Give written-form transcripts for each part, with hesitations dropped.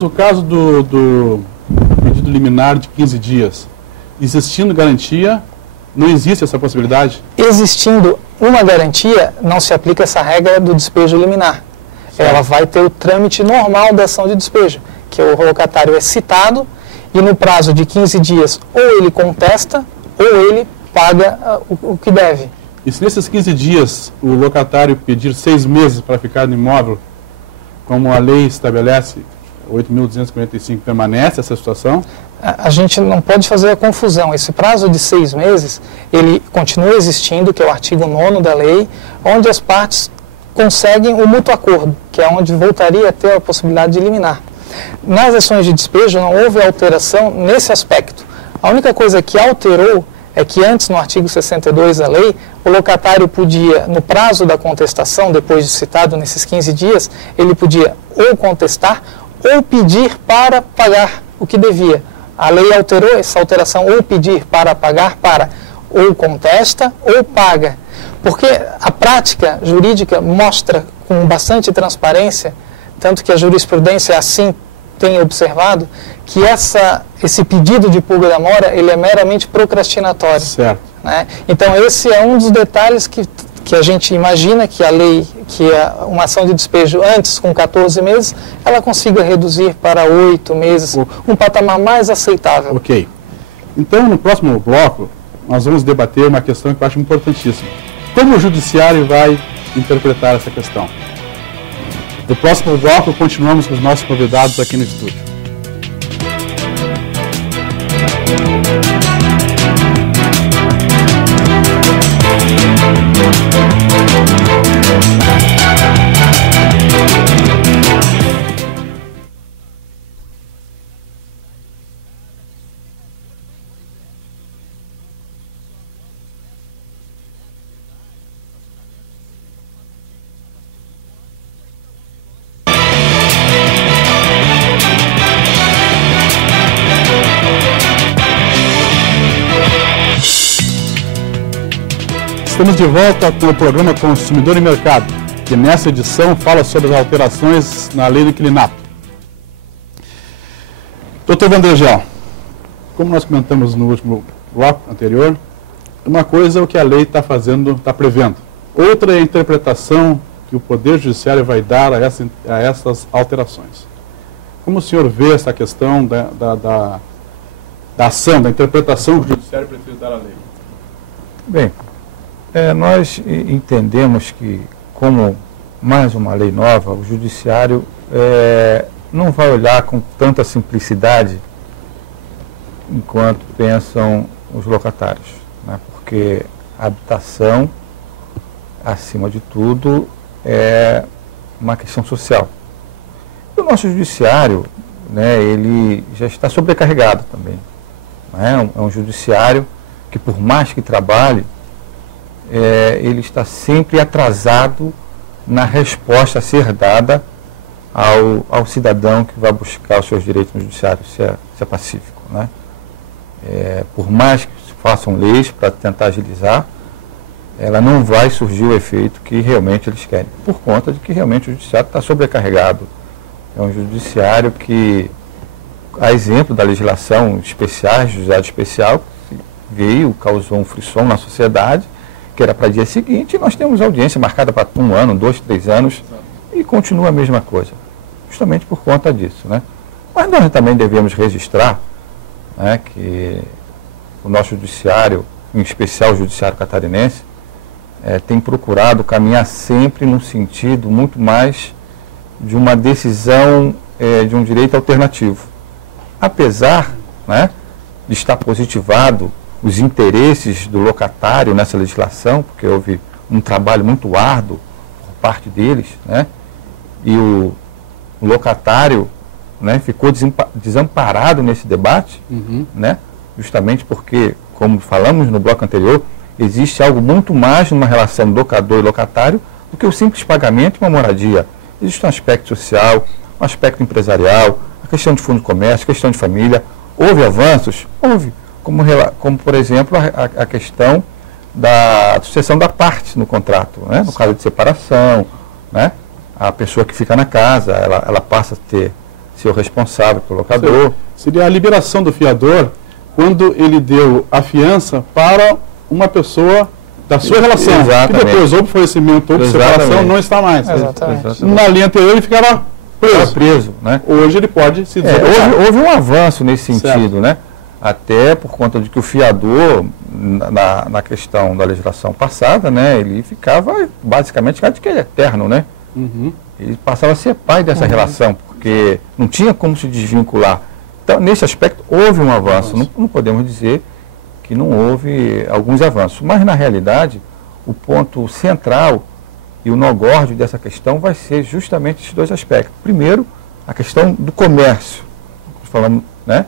No caso do pedido liminar de 15 dias, existindo garantia, não existe essa possibilidade? Existindo uma garantia, não se aplica essa regra do despejo liminar. Certo. Ela vai ter o trâmite normal da ação de despejo, que o locatário é citado e no prazo de 15 dias ou ele contesta ou ele paga o que deve. E se nesses 15 dias o locatário pedir 6 meses para ficar no imóvel, como a lei estabelece, 8.245, permanece essa situação? A gente não pode fazer a confusão. Esse prazo de 6 meses, ele continua existindo, que é o artigo 9º da lei, onde as partes conseguem o mútuo acordo, que é onde voltaria a ter a possibilidade de liminar. Nas ações de despejo não houve alteração nesse aspecto. A única coisa que alterou é que antes, no artigo 62 da lei, o locatário podia, no prazo da contestação, depois de citado nesses 15 dias, ele podia ou contestar ou pedir para pagar o que devia. A lei alterou essa alteração, ou pedir para pagar, para ou contesta ou paga. Porque a prática jurídica mostra com bastante transparência, tanto que a jurisprudência assim tem observado, que esse pedido de purga da mora, ele é meramente procrastinatório. Certo. Né? Então esse é um dos detalhes que a gente imagina que a lei, que uma ação de despejo antes, com 14 meses, ela consiga reduzir para 8 meses, um patamar mais aceitável. Ok. Então, no próximo bloco, nós vamos debater uma questão que eu acho importantíssima. Como o judiciário vai interpretar essa questão? No próximo bloco, continuamos com os nossos convidados aqui no estúdio. Estamos de volta com o programa Consumidor e Mercado, que nessa edição fala sobre as alterações na lei do inquilinato. Doutor Vandrejel, como nós comentamos no último bloco anterior, uma coisa é o que a lei está fazendo, está prevendo. Outra é a interpretação que o Poder Judiciário vai dar a essas alterações. Como o senhor vê essa questão da ação, da interpretação que o Judiciário precisa dar à lei? Bem, nós entendemos que, como mais uma lei nova, o Judiciário não vai olhar com tanta simplicidade enquanto pensam os locatários, né? Porque a habitação, acima de tudo, é uma questão social. O nosso Judiciário, né, ele já está sobrecarregado também. Né? É um Judiciário que, por mais que trabalhe, ele está sempre atrasado na resposta a ser dada ao cidadão que vai buscar os seus direitos no judiciário, se é pacífico. Né? Por mais que se façam leis para tentar agilizar, ela não vai surgir o efeito que realmente eles querem, por conta de que realmente o judiciário está sobrecarregado. É um judiciário que, a exemplo da legislação especial, juizado especial, veio, causou um frisson na sociedade, que era para dia seguinte, e nós temos audiência marcada para 1 ano, 2, 3 anos, e continua a mesma coisa, justamente por conta disso. Né? Mas nós também devemos registrar, né, que o nosso judiciário, em especial o judiciário catarinense, tem procurado caminhar sempre num sentido muito mais de uma decisão de um direito alternativo. Apesar, né, de estar positivado os interesses do locatário nessa legislação, porque houve um trabalho muito árduo por parte deles, né? E o locatário, né, ficou desamparado nesse debate, né? Justamente porque, como falamos no bloco anterior, existe algo muito mais numa relação locador e locatário do que o simples pagamento e uma moradia. Existe um aspecto social, um aspecto empresarial, a questão de fundo de comércio, a questão de família. Houve avanços? Houve. Como por exemplo, a questão da sucessão da parte no contrato, né? No caso de separação, né? A pessoa que fica na casa, ela passa a ter ser o responsável pelo locador. Seria a liberação do fiador quando ele deu a fiança para uma pessoa da sua relação. Exatamente. Que depois, ou por falecimento ou por separação, não está mais. Exatamente. Na linha anterior ele ficava preso. Né? Hoje ele pode se desobrigar. Houve um avanço nesse sentido, né? Até por conta de que o fiador, na questão da legislação passada, né, ele ficava basicamente de que ele é eterno, né? Uhum. Ele passava a ser pai dessa relação, porque não tinha como se desvincular. Então, nesse aspecto, houve um avanço. Não podemos dizer que não houve alguns avanços. Mas, na realidade, o ponto central e o nogórdio dessa questão vai ser justamente esses dois aspectos. Primeiro, a questão do comércio, falando, né,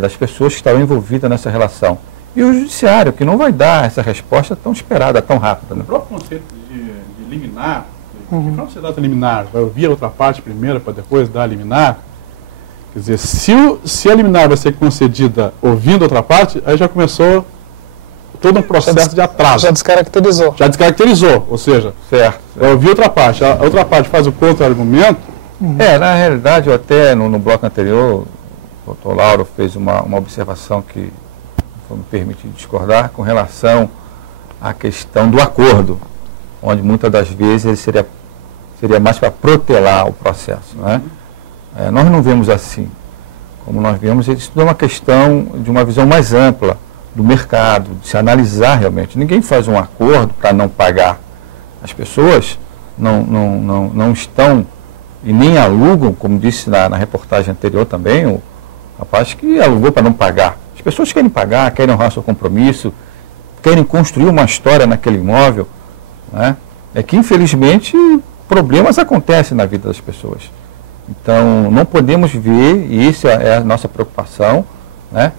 das pessoas que estavam envolvidas nessa relação. E o judiciário, que não vai dar essa resposta tão esperada, tão rápida. Né? O próprio conceito de liminar, que não se dá liminar, vai ouvir a outra parte primeiro para depois dar a liminar. Quer dizer, se a liminar vai ser concedida ouvindo a outra parte, aí já começou todo um processo de atraso. Já descaracterizou. Já descaracterizou, ou seja, vai ouvir outra parte. A outra parte faz o contra-argumento. Na realidade, eu até no bloco anterior, o doutor Lauro fez uma observação que me permite discordar com relação à questão do acordo, onde muitas das vezes ele seria mais para protelar o processo. Né? Nós não vemos assim. Como nós vemos, isso é uma questão de uma visão mais ampla do mercado, de se analisar realmente. Ninguém faz um acordo para não pagar. As pessoas não estão e nem alugam, como disse na reportagem anterior também, o rapaz que alugou para não pagar. As pessoas querem pagar, querem honrar seu compromisso, querem construir uma história naquele imóvel. Né? É que, infelizmente, problemas acontecem na vida das pessoas. Então, não podemos ver, e isso é a nossa preocupação, né,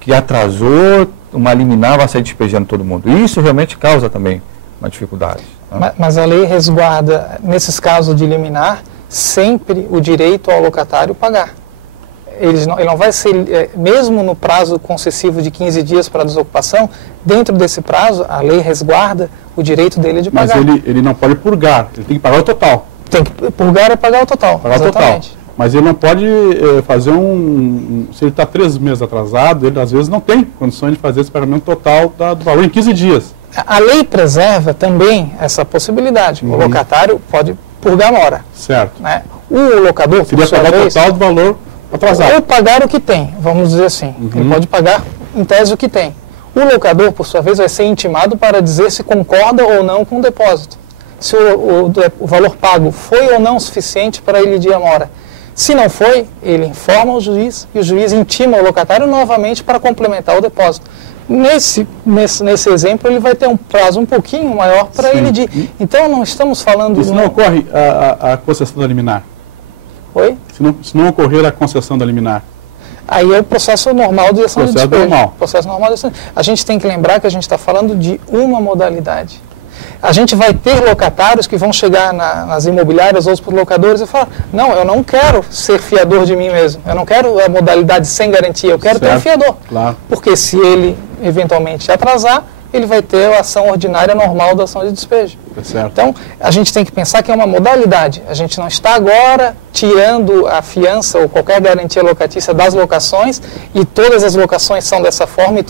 que atrasou, uma liminar vai sair despejando todo mundo. E isso realmente causa também uma dificuldade. Né? Mas a lei resguarda, nesses casos de liminar, sempre o direito ao locatário pagar. Ele não vai ser, mesmo no prazo concessivo de 15 dias para a desocupação, dentro desse prazo, a lei resguarda o direito dele de pagar. Mas ele não pode purgar, ele tem que pagar o total. Tem que purgar e pagar o total. Pagar exatamente. O total. Mas ele não pode fazer se ele está 3 meses atrasado, ele às vezes não tem condições de fazer esse pagamento total do valor em 15 dias. A lei preserva também essa possibilidade. O locatário pode purgar a mora. Certo. Né? O locador, seria pagar o total do valor atrasado. Ou pagar o que tem, vamos dizer assim. Ele pode pagar, em tese, o que tem. O locador, por sua vez, vai ser intimado para dizer se concorda ou não com o depósito. Se o valor pago foi ou não suficiente para ele ir à mora. Se não foi, ele informa o juiz e o juiz intima o locatário novamente para complementar o depósito. Nesse exemplo, ele vai ter um prazo um pouquinho maior para ele ir. Então, não estamos falando... E se não ocorre a concessão da liminar? Oi? Se não ocorrer a concessão da liminar? Aí é o processo normal de ação de despejo. Normal. Processo normal de ação. A gente tem que lembrar que a gente está falando de uma modalidade. A gente vai ter locatários que vão chegar nas imobiliárias ou os locadores e falar: não, eu não quero ser fiador de mim mesmo, eu não quero a modalidade sem garantia, eu quero ter um fiador. Claro. Porque se ele eventualmente atrasar, ele vai ter a ação ordinária normal da ação de despejo. Certo. Então, a gente tem que pensar que é uma modalidade. A gente não está agora tirando a fiança ou qualquer garantia locatícia das locações e todas as locações são dessa forma e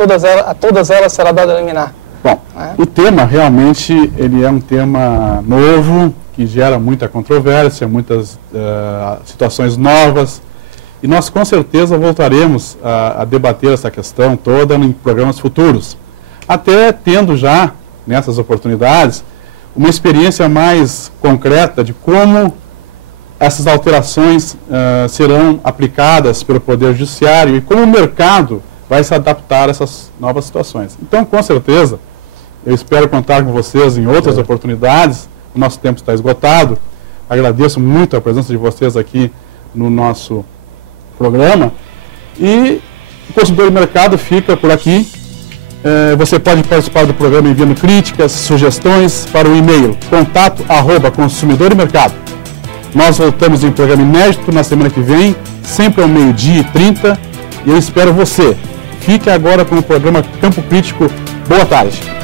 a todas elas será dada a liminar. Bom, o tema realmente ele é um tema novo, que gera muita controvérsia, muitas situações novas, e nós com certeza voltaremos a debater essa questão toda em programas futuros, até tendo já, nessas oportunidades, uma experiência mais concreta de como essas alterações serão aplicadas pelo Poder Judiciário e como o mercado vai se adaptar a essas novas situações. Então, com certeza, eu espero contar com vocês em outras oportunidades. O nosso tempo está esgotado. Agradeço muito a presença de vocês aqui no nosso programa. E o Consumidor e Mercado fica por aqui. Você pode participar do programa enviando críticas, sugestões para o e-mail contato@consumidoremercado. Nós voltamos em programa inédito na semana que vem, sempre ao 12h30. E eu espero você. Fique agora com o programa Campo Crítico. Boa tarde.